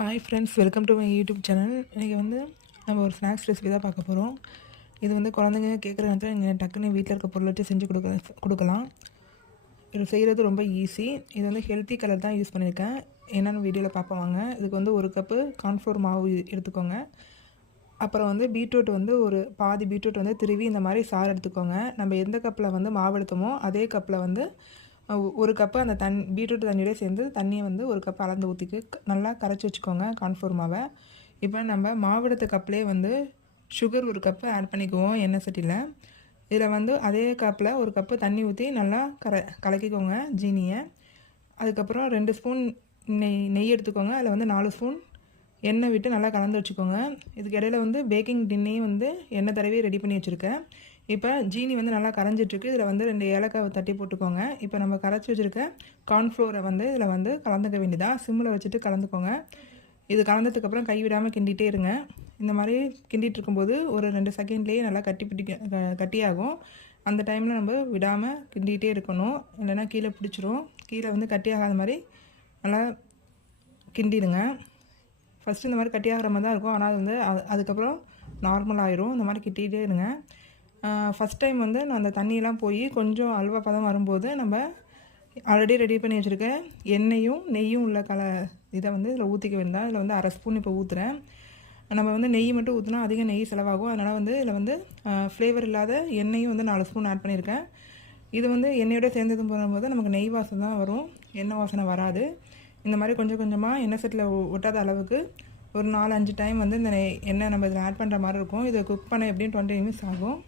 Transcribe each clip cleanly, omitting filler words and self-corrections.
Hi friends, welcome to my YouTube channel. இன்றைக்கி வந்து நம்ம ஒரு ஸ்நாக்ஸ் ரெசிபி தான் பார்க்க போகிறோம். இது வந்து குழந்தைங்க கேட்குற நேரத்தில் நீங்கள் டக்குன்னு வீட்டில் இருக்க பொருள் வச்சு செஞ்சு கொடுக்கலாம். இது செய்கிறது ரொம்ப ஈஸி. இது வந்து ஹெல்த்தி கலர் தான் யூஸ் பண்ணியிருக்கேன். என்னென்னு வீடியோவில் பார்ப்போம் வாங்க. இதுக்கு வந்து ஒரு கப்பு கார்ன்ஃப்ளோர் மாவு எடுத்துக்கோங்க. அப்புறம் வந்து பீட்ரூட் வந்து ஒரு பாதி பீட்ரூட் வந்து திருவி இந்த மாதிரி சாறு எடுத்துக்கோங்க. நம்ம எந்த கப்பில் வந்து மாவு எடுத்தோமோ அதே கப்பில் வந்து ஒரு கப்பு அந்த பீட்ரூட் தண்ணியோட சேர்ந்து தண்ணியை வந்து ஒரு கப் அளந்து ஊற்றிட்டு நல்லா கரைச்சி வச்சுக்கோங்க கார்ன்ஃப்ளோர் மாவை. இப்போ நம்ம மாவெடுத்த கப்லேயே வந்து சுகர் ஒரு கப்பு ஆட் பண்ணிக்குவோம் எண்ணெய் சட்டியில். இதில் வந்து அதே கப்பில் ஒரு கப்பு தண்ணி ஊற்றி நல்லா கலக்கிக்கோங்க ஜீனியை. அதுக்கப்புறம் 2 ஸ்பூன் நெய் எடுத்துக்கோங்க. அதில் வந்து 4 ஸ்பூன் எண்ணெய் விட்டு நல்லா கலந்து வச்சுக்கோங்க. இதுக்கு இடையில வந்து பேக்கிங் டின்னையும் வந்து எண்ணெய் தடவி ரெடி பண்ணி வச்சுருக்கேன். இப்போ ஜீனி வந்து நல்லா கரைஞ்சிட்ருக்கு. இதில் வந்து 2 ஏலக்காவை தட்டி போட்டுக்கோங்க. இப்போ நம்ம கரைச்சி வச்சுருக்க கார்ன்ஃப்ளோரை வந்து இதில் வந்து கலந்துக்க வேண்டியதாக சிம்மில் வச்சுட்டு கலந்துக்கோங்க. இது கலந்ததுக்கப்புறம் கைவிடாமல் கிண்டிகிட்டே இருங்க. இந்த மாதிரி கிண்டிகிட்டு இருக்கும்போது ஒரு 2 செகண்ட்லேயே நல்லா கட்டியாகும். அந்த டைமில் நம்ம விடாமல் கிண்டிகிட்டே இருக்கணும், இல்லைன்னா கீழே பிடிச்சிரும். கீழே வந்து கட்டியாகாத மாதிரி நல்லா கிண்டிடுங்க. ஃபஸ்ட்டு இந்த மாதிரி கட்டியாகிற மாதிரி தான் இருக்கும், ஆனால் அது வந்து அதுக்கப்புறம் நார்மல் ஆயிரும். இந்த மாதிரி கிட்டிகிட்டே இருங்க. ஃபஸ்ட் டைம் வந்து நான் அந்த தண்ணியெலாம் போய் கொஞ்சம் அல்வா பதம் வரும்போது நம்ம ஆல்ரெடி ரெடி பண்ணி வச்சுருக்க எண்ணெயும் நெய்யும் உள்ள இதை வந்து இதில் ஊற்றிக்க வேண்டாம். இதில் வந்து 1/2 ஸ்பூன் இப்போ ஊற்றுறேன். நம்ம வந்து நெய் மட்டும் ஊற்றினா அதிக நெய் செலவாகும். அதனால் வந்து இதில் வந்து ஃப்ளேவர் இல்லாத எண்ணெயும் வந்து 4 ஸ்பூன் ஆட் பண்ணியிருக்கேன். இது வந்து எண்ணெயோட சேர்ந்தது போகும்போது நமக்கு நெய் வாசனை தான் வரும், எண்ணெய் வாசனை வராது. இந்த மாதிரி கொஞ்சம் கொஞ்சமாக எண்ணெய் செட்டில் ஒட்டாத அளவுக்கு ஒரு 4-5 டைம் வந்து இந்த எண்ணெய் நம்ம இதில் ஆட் பண்ணுற மாதிரி இருக்கும். இதை குக் பண்ண எப்படியும் 20 நிமிஷம் ஆகும்.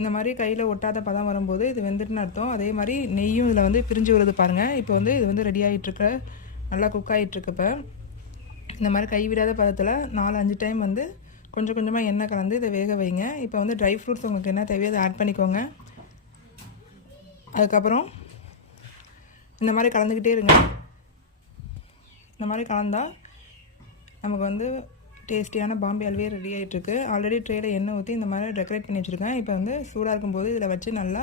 இந்த மாதிரி கையில் ஒட்டாத பதம் வரும்போது இது வெந்துட்டுன்னு அர்த்தம். அதே மாதிரி நெய்யும் இதில் வந்து பிரிஞ்சு வருது பாருங்கள். இப்போ வந்து இது வந்து ரெடி ஆகிட்டுருக்க, நல்லா குக் ஆகிட்டுருக்கு. இப்போ இந்த மாதிரி கைவிடாத பதத்தில் 4-5 டைம் வந்து கொஞ்சம் கொஞ்சமாக எண்ணெய் கலந்து இதை வேக வைங்க. இப்போ வந்து ட்ரை ஃப்ரூட்ஸ் உங்களுக்கு என்ன தேவையோ அதை ஆட் பண்ணிக்கோங்க. அதுக்கப்புறம் இந்த மாதிரி கலந்துக்கிட்டே இருங்க. இந்த மாதிரி கலந்தால் நமக்கு வந்து டேஸ்டியான பாம்பே அல்வே ரெடி ஆகிட்டுருக்கு. ஆல்ரெடி ட்ரேயில் எண்ணெய் ஊற்றி இந்த மாதிரி டெக்கரேட் பண்ணி வச்சுருக்கேன். இப்போ வந்து சூடாக இருக்கும்போது இதில் வச்சு நல்லா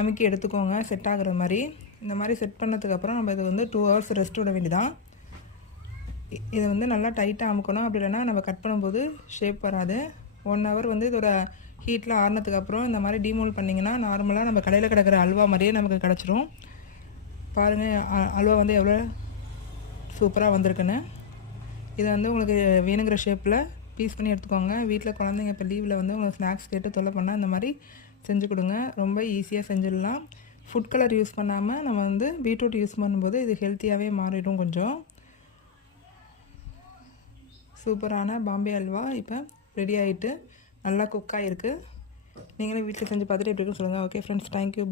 அமுக்கி எடுத்துக்கோங்க, செட் ஆகுற மாதிரி. இந்த மாதிரி செட் பண்ணதுக்கப்புறம் நம்ம இது வந்து 2 ஹவர்ஸ் ரெஸ்ட் விட வேண்டியதான். இதை வந்து நல்லா டைட்டாக அமுக்கணும், அப்படி இல்லைன்னா நம்ம கட் பண்ணும்போது ஷேப் வராது. 1 ஹவர் வந்து இதோட ஹீட்டில் ஆறினதுக்கப்புறம் இந்த மாதிரி டீமோல்ட் பண்ணிங்கன்னா நார்மலாக நம்ம கடையில் கிடக்கிற அல்வா மாதிரியே நமக்கு கிடச்சிரும். பாருங்கள் அல்வா வந்து எவ்வளோ சூப்பராக வந்திருக்குன்னு. இதை வந்து உங்களுக்கு வேணுங்கிற ஷேப்பில் பீஸ் பண்ணி எடுத்துக்கோங்க. வீட்டில் குழந்தைங்க இப்போ லீவில் வந்து உங்களுக்கு ஸ்நாக்ஸ் கேட்டு தொல்லை பண்ணால் இந்த மாதிரி செஞ்சு கொடுங்க. ரொம்ப ஈஸியாக செஞ்சிடலாம். ஃபுட் கலர் யூஸ் பண்ணாமல் நம்ம வந்து பீட்ரூட் யூஸ் பண்ணும்போது இது ஹெல்த்தியாகவே மாறிடும். கொஞ்சம் சூப்பரான பாம்பே அல்வா இப்போ ரெடி ஆகிட்டு நல்லா குக் ஆகிருக்கு. நீங்களும் வீட்டில் செஞ்சு பார்த்துட்டு எப்படி இருக்குன்னு சொல்லுங்கள். Okay friends, thank you.